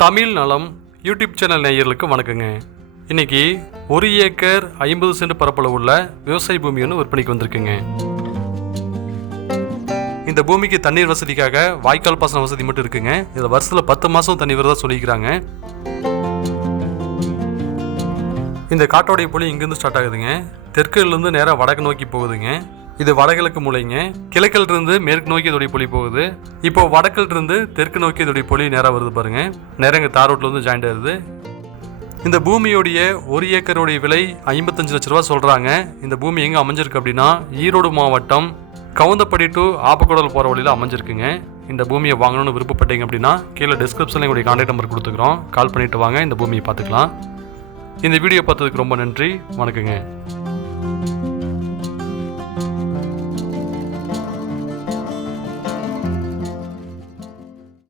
தமிழ் நலம் YouTube channel நேயர்களுக்கு வணக்கங்க. இன்னைக்கு 1 ஏக்கர் 50 சென்ட் பரப்பளவு உள்ள விவசாய பூமி ஒன்று விற்பனைக்கு வந்திருக்குங்க. இந்த பூமிக்கு தண்ணீர் வசதிக்காக வாய்க்கால் பாசன வசதி மட்டும் இருக்குங்க. இதில் வருஷத்தில் 10 மாதம் தண்ணி வரதா சொல்லிக்கிறாங்க. இந்த காட்டோடைய பொலி இங்கேருந்து ஸ்டார்ட் ஆகுதுங்க. தெற்கிலிருந்து நேராக வடக்கு நோக்கி போகுதுங்க. இது வடகிழக்கு மூலைங்க. கிழக்கில் இருந்து மேற்கு நோக்கி இதோடைய பொலி போகுது. இப்போ வடக்கில் இருந்து தெற்கு நோக்கி இதோடைய பொலி நேராக வருது பாருங்க. நேரம் இங்கே தார் ரோட்டில் வந்து ஜாயிண்ட் ஆகுது. இந்த பூமியோடைய 1 ஏக்கருடைய விலை 55 லட்ச ரூபா சொல்கிறாங்க. இந்த பூமி எங்கே அமைஞ்சிருக்கு அப்படின்னா ஈரோடு மாவட்டம் கவுந்தப்படி டு ஆப்பக்கூடல் போகிற வழியில் அமைஞ்சிருக்குங்க. இந்த பூமியை வாங்கணும்னு விருப்பப்பட்டீங்க அப்படின்னா கீழே டிஸ்கிரிப்ஷனில் எங்களுடைய கான்டாக்ட் நம்பர் கொடுத்துக்கிறோம். கால் பண்ணிவிட்டு வாங்க, இந்த பூமியை பார்த்துக்கலாம். இந்த வீடியோ பார்த்ததுக்கு ரொம்ப நன்றி. வணக்கங்க.